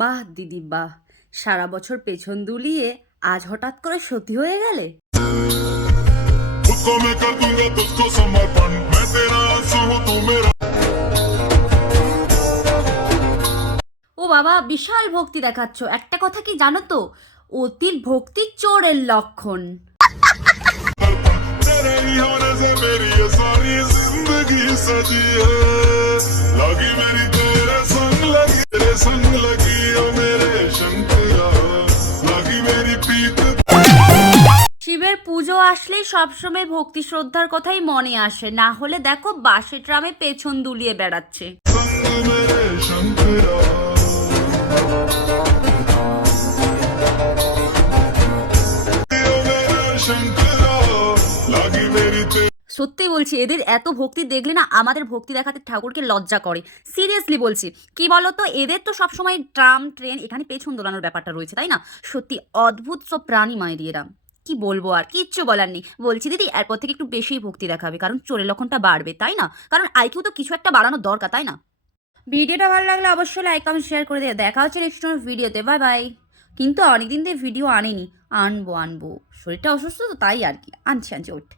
বাহ দিদি বাহ, সারা বছর পেছন দুলিয়ে আজ হঠাৎ করে সতী হয়ে গেলে। ও বাবা, বিশাল ভক্তি দেখাচ্ছ। একটা কথা কি জানো তো, অতি ভক্তি চোরের লক্ষণ। শিবের পুজো আসলেই সবসময় ভক্তি শ্রদ্ধার কথাই মনে আসে, না হলে দেখো বাসে ট্রামে পেছন দুলিয়ে বেড়াচ্ছে। সত্যি বলছি, এদের এত ভক্তি দেখলে না আমাদের ভক্তি দেখাতে ঠাকুরকে লজ্জা করে। সিরিয়াসলি বলছি, কি বলতো, এদের তো সবসময় ট্রাম ট্রেন এখানে পেছন দোলানোর ব্যাপারটা রয়েছে, তাই না? সত্যি অদ্ভুত সব প্রাণী মায়েরিয়েরা। কি বলবো, আর কিচ্ছু বলার নেই। বলছি দিদি, এরপর থেকে একটু বেশিই ভক্তি দেখাবে, কারণ চোরের লক্ষণটা বাড়বে, তাই না? কারণ আইকিউ তো কিছু একটা বাড়ানোর দরকার, তাই না? ভিডিওটা ভালো লাগলে অবশ্যই লাইক কমেন্ট শেয়ার করে দিয়ে দেখা হচ্ছে নেক্সট ভিডিওতে। Bye bye. কিন্তু অনেকদিন দিয়ে ভিডিও আনেনি, আনবো। শরীরটা অসুস্থ তো, তাই আর কি, আনছি ওঠ।